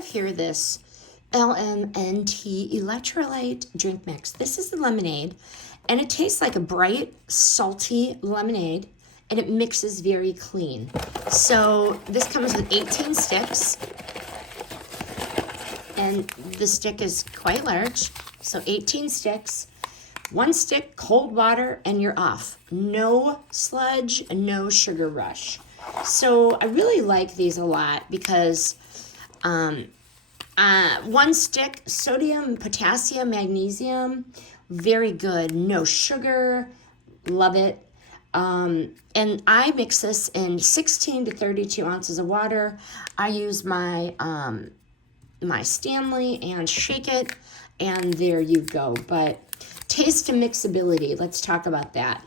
have here this LMNT electrolyte drink mix. This is the lemonade, and it tastes like a bright, salty lemonade, and it mixes very clean. So this comes with 18 sticks, and the stick is quite large. So 18 sticks, 1 stick, cold water, and you're off. No sludge, no sugar rush. So I really like these a lot because 1 stick, sodium, potassium, magnesium, very good. No sugar, love it. And I mix this in 16 to 32 ounces of water. I use my my Stanley and shake it, and there you go. But taste and mixability, let's talk about that.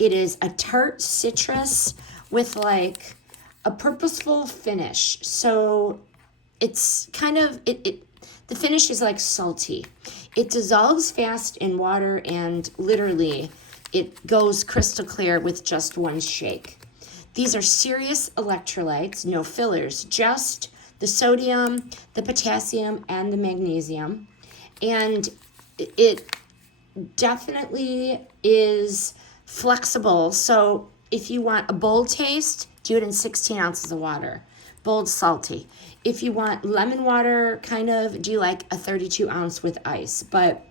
It is a tart citrus with like a purposeful finish. So it's kind of, the finish is like salty. It dissolves fast in water, and literally it goes crystal clear with just 1 shake. These are serious electrolytes, no fillers, just the sodium, the potassium, and the magnesium. And it definitely is flexible. So if you want a bold taste, do it in 16 ounces of water. Bold, salty. If you want lemon water, kind of, do like a 32 ounce with ice. But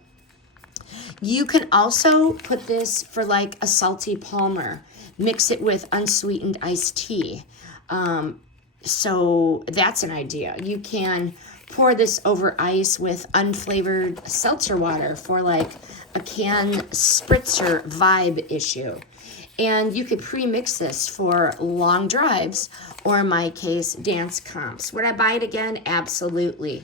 you can also put this for like a salty Palmer. Mix it with unsweetened iced tea. So that's an idea. You can pour this over ice with unflavored seltzer water for like a can spritzer vibe issue. And you could pre-mix this for long drives, or in my case, dance comps. Would I buy it again? Absolutely.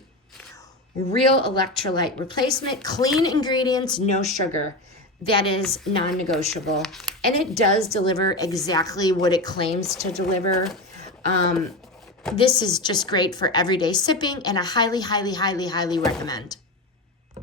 Real electrolyte replacement, clean ingredients, no sugar. That is non-negotiable. And it does deliver exactly what it claims to deliver. This is just great for everyday sipping, and I highly, highly, highly, highly recommend.